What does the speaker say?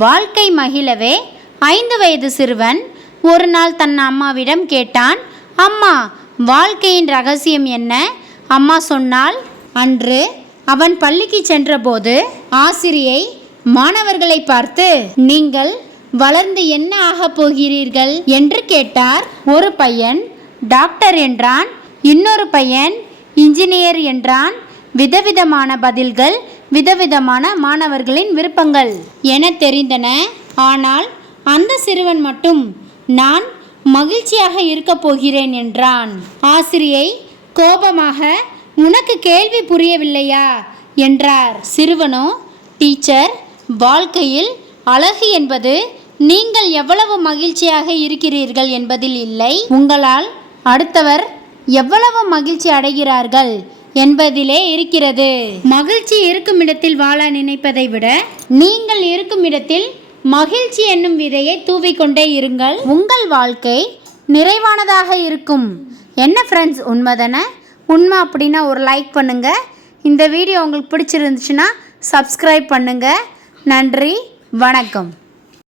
வாழ்க்கை மகிழவே 5 வயது சிறுவன் ஒரு நாள் தன் அம்மாவிடம் கேட்டான், அம்மா, வாழ்க்கையின் ரகசியம் என்ன? அம்மா சொன்னாள். அன்று அவன் பள்ளிக்கு சென்றபோது ஆசிரியை மாணவர்களை பார்த்து, நீங்கள் வளர்ந்து என்ன ஆகப் போகிறீர்கள் என்று கேட்டார். ஒரு பையன் டாக்டர் என்றான், இன்னொரு பையன் இன்ஜினியர் என்றான். விதவிதமான பதில்கள், விதவிதமான மாணவர்களின் விருப்பங்கள் என தெரிந்தன. ஆனால் அந்த சிறுவன் மட்டும் நான் மகிழ்ச்சியாக இருக்கப் போகிறேன் என்றான். ஆசிரியை கோபமாக, உனக்கு கேள்வி புரியவில்லையா என்றார். சிறுவனோ, டீச்சர், வாழ்க்கையில் அழகு என்பது நீங்கள் எவ்வளவு மகிழ்ச்சியாக இருக்கிறீர்கள் என்பதில் இல்லை, உங்களால் அடுத்தவர் எவ்வளவு மகிழ்ச்சி அடைகிறார்கள் என்பதிலே இருக்கிறது. மகிழ்ச்சி இருக்கும் இடத்தில் வாழ நினைப்பதை விட நீங்கள் இருக்கும் இடத்தில் மகிழ்ச்சி என்னும் விதையை தூவிக்கொண்டே இருங்கள். உங்கள் வாழ்க்கை நிறைவானதாக இருக்கும். என்ன ஃப்ரெண்ட்ஸ், உண்மைதானே? உண்மை அப்படின்னா ஒரு லைக் பண்ணுங்கள். இந்த வீடியோ உங்களுக்கு பிடிச்சிருந்துச்சுன்னா சப்ஸ்கிரைப் பண்ணுங்கள். நன்றி, வணக்கம்.